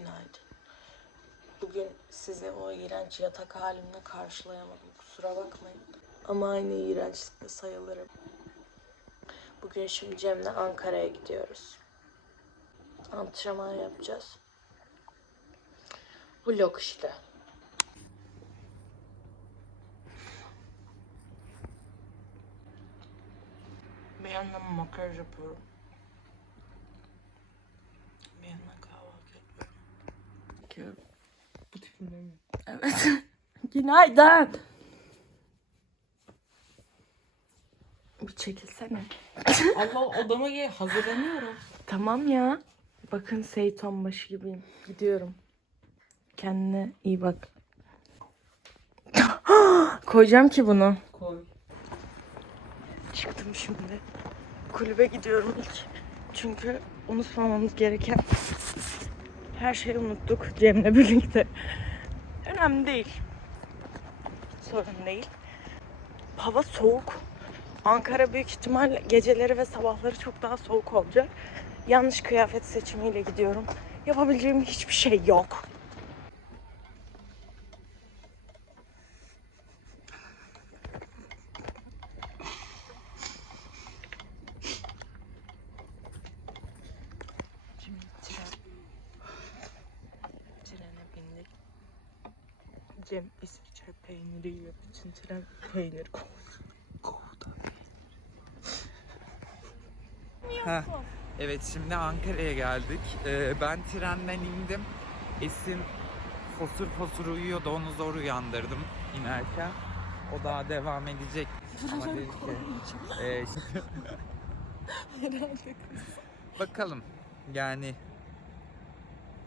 Günaydın. Bugün sizi o iğrenç yatak halimle karşılayamadım. Kusura bakmayın. Ama aynı iğrençlikte sayılırım. Bugün şimdi Cem'le Ankara'ya gidiyoruz. Antrenman yapacağız. Vlog işte. Bir yandan makyaj yapıyorum. Bir yandan kahvaltı yapıyorum. Bakıyorum. Bu tipimde mi? Evet. Günaydın. Bir çekilsene. Allah odama gel hazırlanıyorum. Tamam ya. Bakın Seyit Onbaşı gibiyim. Gidiyorum. Kendine iyi bak. Koyacağım ki bunu. Koy. Çıktım şimdi. Kulübe gidiyorum ilk. Çünkü unutmamamız gereken her şeyi unuttuk Cem'le birlikte. Önemli değil. Sorun değil. Hava soğuk. Ankara büyük ihtimal geceleri ve sabahları çok daha soğuk olacak. Yanlış kıyafet seçimiyle gidiyorum. Yapabileceğim hiçbir şey yok. Şimdi tren. Trene bindik. Cem İsviçre peyniri yiyor. Bütün tren peynir kovdu. Kovdu. Ha, evet şimdi Ankara'ya geldik. Ee, ben trenden indim. Esin fosur fosur uyuyordu onu zor uyandırdım inerken. O daha devam edecek. Ama dedi ki, e, bakalım yani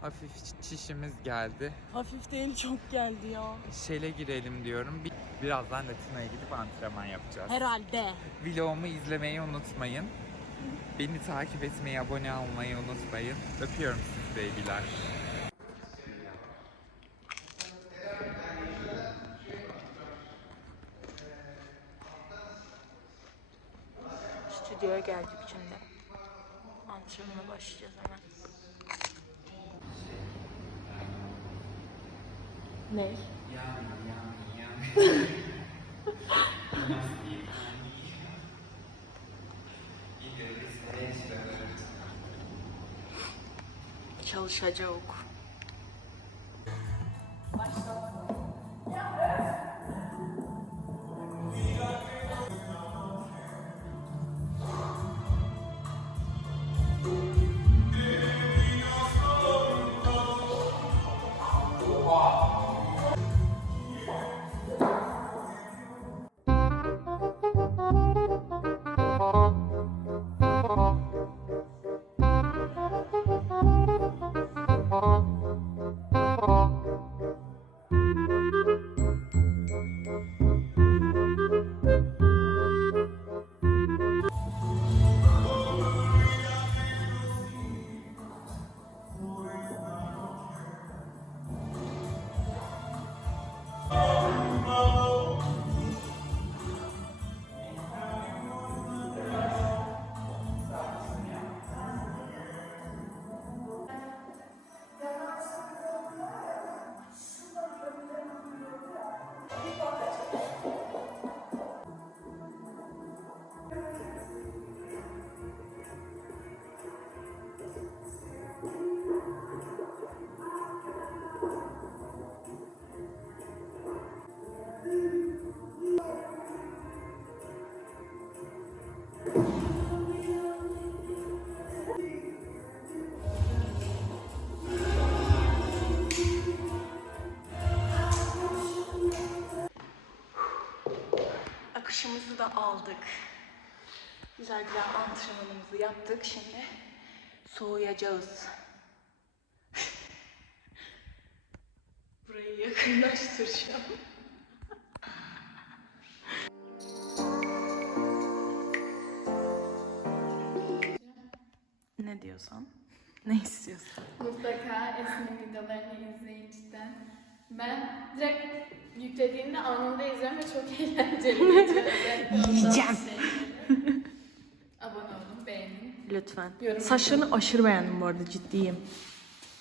hafif çişimiz geldi. Hafif değil çok geldi ya. Şele girelim diyorum. Bir, birazdan Latina'ya gidip antrenman yapacağız. Herhalde. Vlogumu izlemeyi unutmayın. Beni takip etmeyi, abone olmayı unutmayın. Öpüyorum sizi beybiler. Stüdyoya geldik şimdi. Antrenmana başlayacağız hemen. Ne? Çalışacak. Antrenmanımızı yaptık. Şimdi soğuyacağız. Burayı yakınlaştıracağım. ne diyorsan, ne istiyorsan. Mutlaka Esin'in videolarını izleyin cidden. Ben direkt yüklediğimde anında izliyorum ve çok eğlenceli Yiyeceğim. Lütfen. Yorum Saçlarını aşırı beğendim bu arada ciddiyim.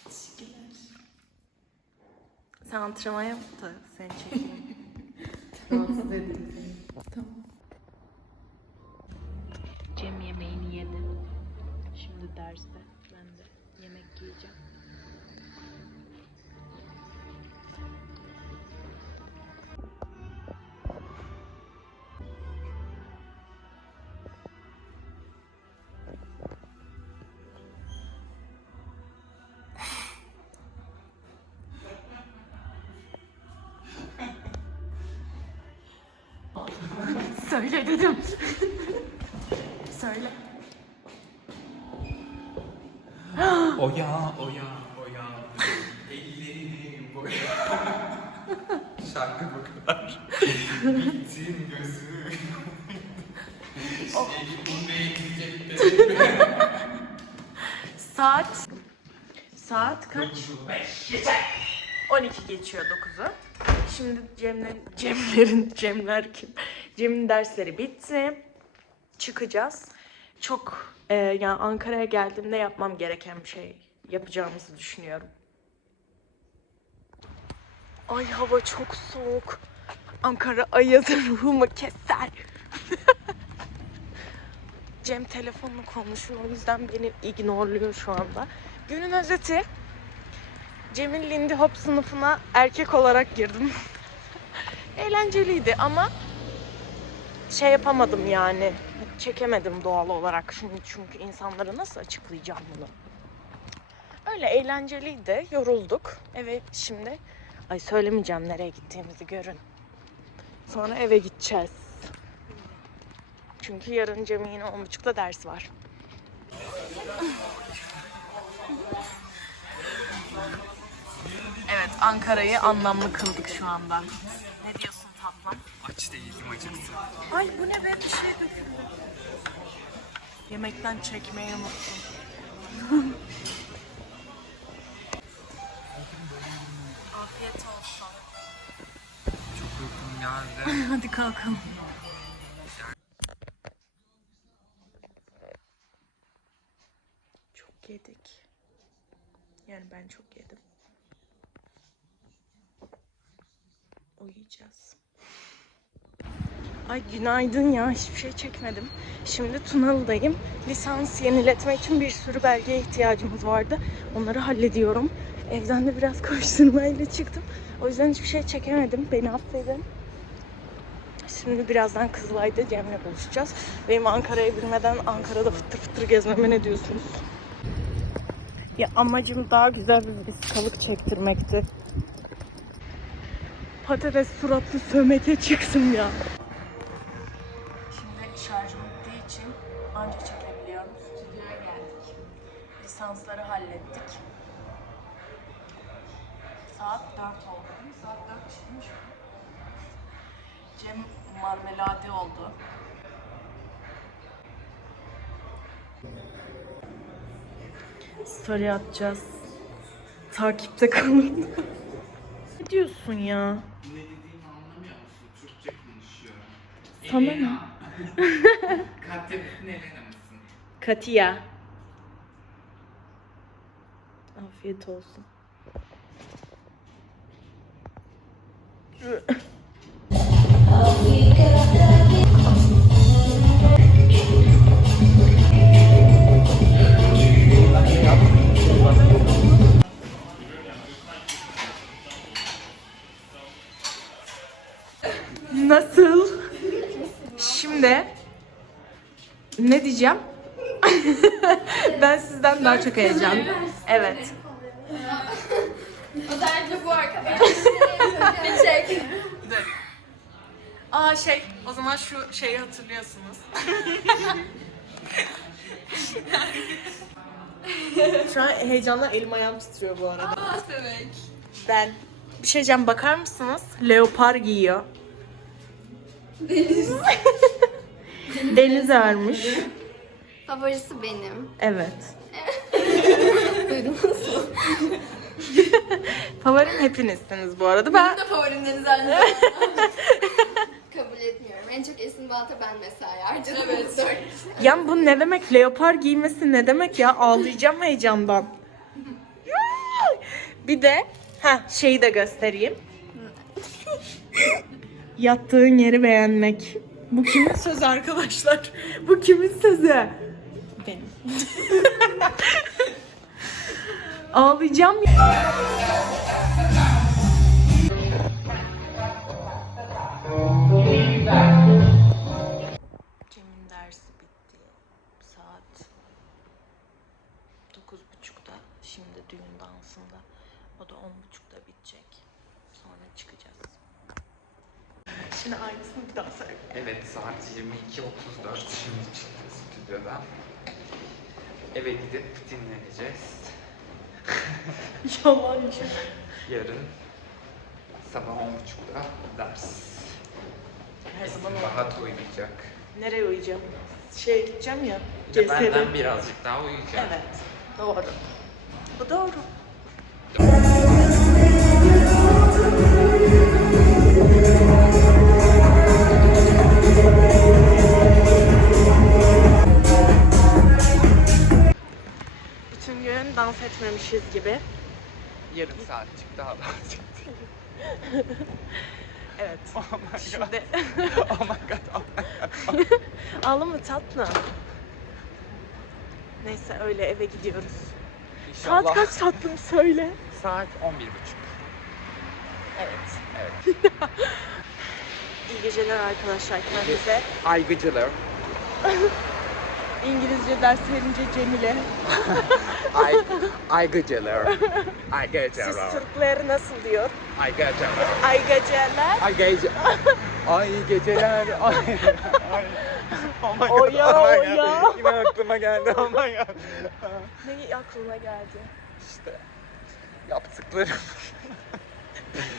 Teşekkürler. Sen antrenman yap da seni çekeyim. Rahatsız. Tamam. Cem yemeğini yedi. Şimdi derste. Ben de yemek yiyeceğim. Söyle dedim. Söyle. Oya, oya, oya. Ellerini boya. Şarkı bu kadar. Gözüm. Elim bekleyecekti. Saat saat kaç? 12 geçiyor 9'u. Şimdi Cem'lerin, Cem'lerin, Cemler kim? Cem'in dersleri bitti. Çıkacağız. Çok e, yani Ankara'ya geldiğimde yapmam gereken bir şey yapacağımızı düşünüyorum. Ay hava çok soğuk. Ankara ayazı ruhumu keser. Cem telefonla konuşuyor o yüzden beni ignorluyor şu anda. Günün özeti. Cem'in Lindy Hop sınıfına erkek olarak girdim. Eğlenceliydi ama şey yapamadım yani. Çekemedim doğal olarak. Şimdi çünkü insanlara nasıl açıklayacağım bunu? Öyle eğlenceliydi. Yorulduk. Eve şimdi ay söylemeyeceğim nereye gittiğimizi görün. Sonra eve gideceğiz. Çünkü yarın Cem'in yine 10.30'da ders var. Evet, Ankara'yı anlamlı kıldık şu anda. Ne diyorsun tatlım? Aç değildim acıktım. Ay bu ne be bir şey döküldü. Yemekten çekmeyi unuttum. Afiyet olsun. Çok uykum geldi. Hadi kalkalım. Çok yedik. Yani ben çok yedim. Uyuyacağız. Ay günaydın ya hiçbir şey çekmedim. Şimdi Tunalı'dayım. Lisans yeniletmek için bir sürü belgeye ihtiyacımız vardı. Onları hallediyorum. Evden de biraz koşturmayla çıktım. O yüzden hiçbir şey çekemedim. Beni affedin. Şimdi birazdan Kızılay'da Cem'le buluşacağız. Benim Ankara'yı bilmeden Ankara'da fıtır fıtır gezmeme ne diyorsunuz? Ya amacım daha güzel bir vesikalık çektirmekti. Patates suratlı sömeke çıksın ya. Şimdi şarjım bittiği için anca çekebiliyorum. Stüdyoya geldik. Lisansları hallettik. Saat 4 oldu? Saat 4 çıkmış mı? Cem marmelade oldu. Story atacağız. Takipte kalın. diyorsun ya? Ne dediğimi anlamıyor musun? Türkçe konuşuyor. Sana ne? Elena. Katya'nın Elena mısın? Katia. Afiyet olsun. Nasıl? Şimdi ne diyeceğim? ben sizden daha çok heyecanlıyım. Evet. Özellikle bu arkadaş. Bir çek. Aa şey, o zaman şu şeyi hatırlıyorsunuz. şu an heyecanla elim ayağım titriyor bu arada. Aa sevek. Ben bir şey diyeceğim bakar mısınız? Leopar giyiyor. Deniz. Deniz vermiş. Favorisi benim. Evet. Duydunuz mu? Favorim hepinizsiniz bu arada. Ben Benim de favorim Deniz Anne. Kabul etmiyorum. En çok Esin Balta ben mesela harcadım. Evet. Dört kişi. Ya bu ne demek? Leopar giymesi ne demek ya? Ağlayacağım heyecandan. bir de Ha şeyi de göstereyim. Yattığın yeri beğenmek. Bu kimin sözü arkadaşlar? Bu kimin sözü? Benim. Ağlayacağım dinleneceğiz. Yalancı. Yarın sabah 10.30'da ders. Her zaman o. Rahat uyuyacak. Nereye uyuyacağım? Şeye gideceğim ya. Bir de benden birazcık daha uyuyacak. Evet. Doğru. Bu doğru. Dans etmemişiz gibi. Yarım saatçik daha dans ettik. Evet. Oh my god. Şimdi Oh my god. Oh my god. ağlama tatlı. Neyse öyle eve gidiyoruz. İnşallah. Saat kaç tatlım söyle. Saat 11.30. Evet. Evet. İyi geceler arkadaşlar kendinize. Aygıcılar. İngilizce ders verince Cemile. Ay, aygıcılar. Siz Aygıcılar. Türkleri nasıl diyor? Aygıcılar. Ay geceler. Ay gece. Ay geceler. Ay. Ay. Oh my O ya, oh my o god. ya. Yine aklıma geldi. Oh my god. Ne aklına geldi? İşte yaptıklarım,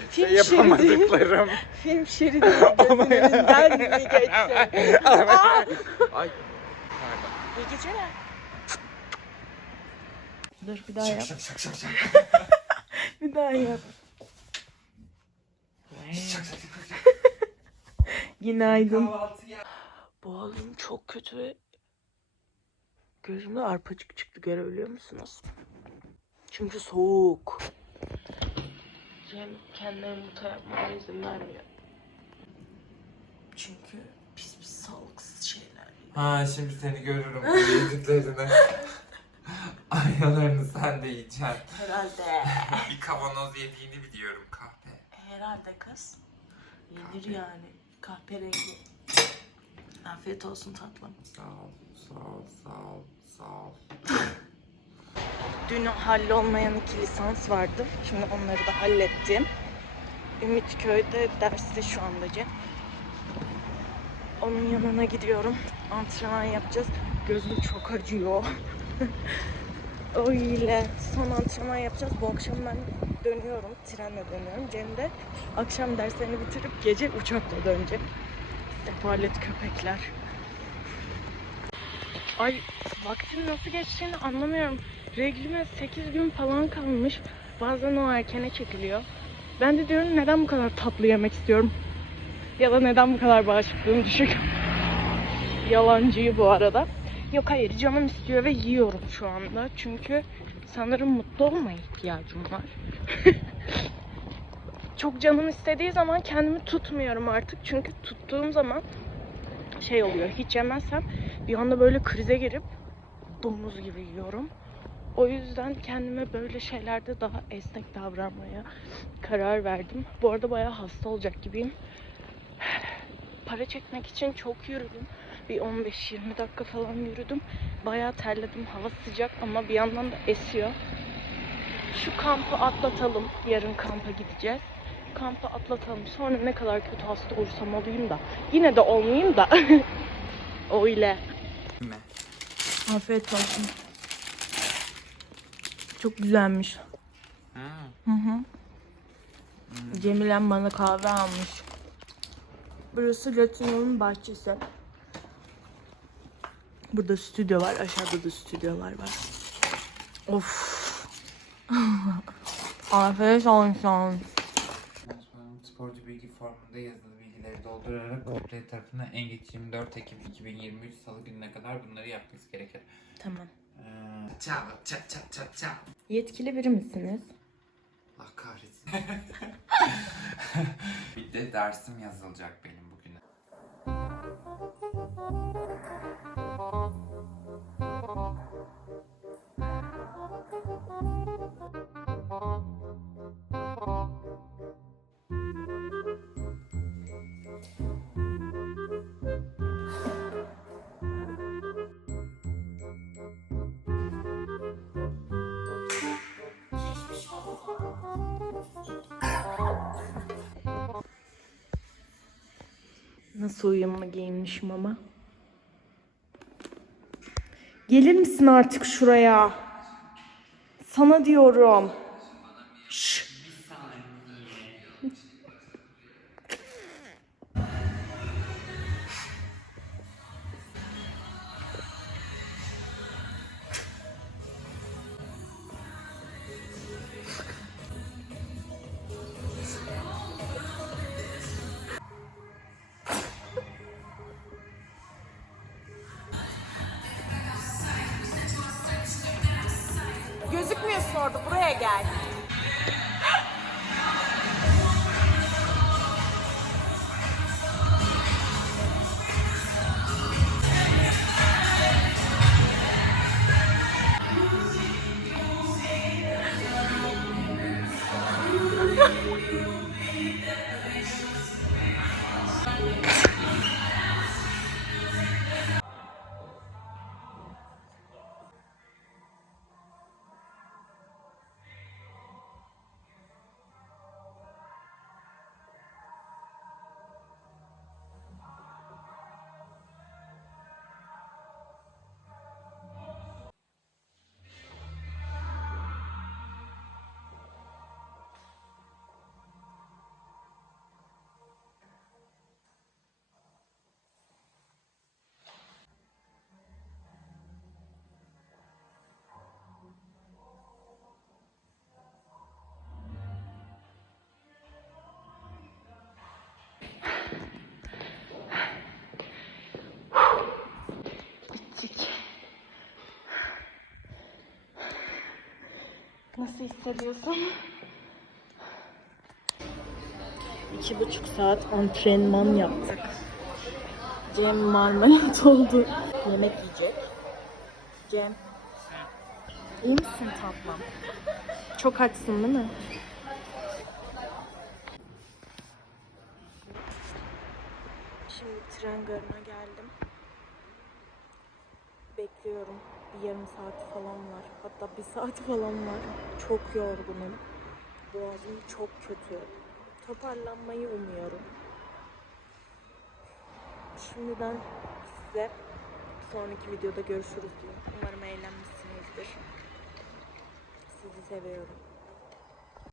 Film şey şeridi. yapamadıklarım. Film şeridi gözünün önünden mi geçti? Ay. İyi geceler. Dur bir daha yap. Şak şak şak şak. Bir daha yap. Şak şak şak. Günaydın. Boğazım çok kötü ve gözüme arpacık çıktı görebiliyor musunuz? Çünkü soğuk. Cem kendine yumurta yapmama izin vermiyor. Çünkü pis pis sağlıksız şeyler. Ha şimdi seni görürüm bu yediklerini. Aynalarını sen de yiyeceksin. Herhalde. Bir kavanoz yediğini biliyorum kahve. Herhalde kız. Yenir yani. Kahverengi. Afiyet olsun tatlım. Sağ ol, sağ ol, sağ ol, sağ ol. Dün hallolmayan iki lisans vardı. Şimdi onları da hallettim. Ümitköy'de derste şu anda Cem. Onun yanına gidiyorum. Antrenman yapacağız. Gözüm çok acıyor. Öyle. Son antrenman yapacağız. Bu akşam ben dönüyorum. Trenle dönüyorum. Cem de akşam derslerini bitirip gece uçakla dönecek. Sefalet köpekler. Ay vaktin nasıl geçtiğini anlamıyorum. Reglime 8 gün falan kalmış. Bazen o erkene çekiliyor. Ben de diyorum neden bu kadar tatlı yemek istiyorum. Ya da neden bu kadar bağışıklığım düşük. Yalancıyı bu arada. Yok hayır canım istiyor ve yiyorum şu anda. Çünkü sanırım mutlu olmaya ihtiyacım var. Çok canım istediği zaman kendimi tutmuyorum artık. Çünkü tuttuğum zaman şey oluyor. Hiç yemezsem bir anda böyle krize girip domuz gibi yiyorum. O yüzden kendime böyle şeylerde daha esnek davranmaya karar verdim. Bu arada bayağı hasta olacak gibiyim. Para çekmek için çok yürüdüm. Bir 15-20 dakika falan yürüdüm. Bayağı terledim. Hava sıcak ama bir yandan da esiyor. Şu kampı atlatalım. Yarın kampa gideceğiz. Kampı atlatalım. Sonra ne kadar kötü hasta olursam olayım da. Yine de olmayayım da. Öyle. Ne? Afiyet olsun. Çok güzelmiş. Ha. Hı hı. Cemilen bana kahve almış. Burası Latino'nun bahçesi. Burada stüdyo var. Aşağıda da stüdyolar var. Of. Afiyet olsun. Sporcu bilgi formunda yazılı bilgileri doldurarak komple tarafından en geç 24 Ekim 2023 Salı gününe kadar bunları yapması gerekir. Tamam. Ee, Ciao, ciao, ciao, ciao, ciao. Yetkili biri misiniz? Allah kahretsin. bir de dersim yazılacak benim bugün. Nasıl uyumlu giyinmişim ama. Gelir misin artık şuraya? Sana diyorum. guys. Nasıl hissediyorsun? İki buçuk saat antrenman yaptık. Cem marmelat oldu. Yemek yiyecek. Cem. İyi misin tatlım? Çok açsın değil mi? Şimdi tren garına geldim. Bekliyorum. Bir yarım saati falan var. Hatta bir saat falan var. Çok yorgunum. Boğazım çok kötü. Toparlanmayı umuyorum. Şimdiden size sonraki videoda görüşürüz diyorum. Umarım eğlenmişsinizdir. Sizi seviyorum.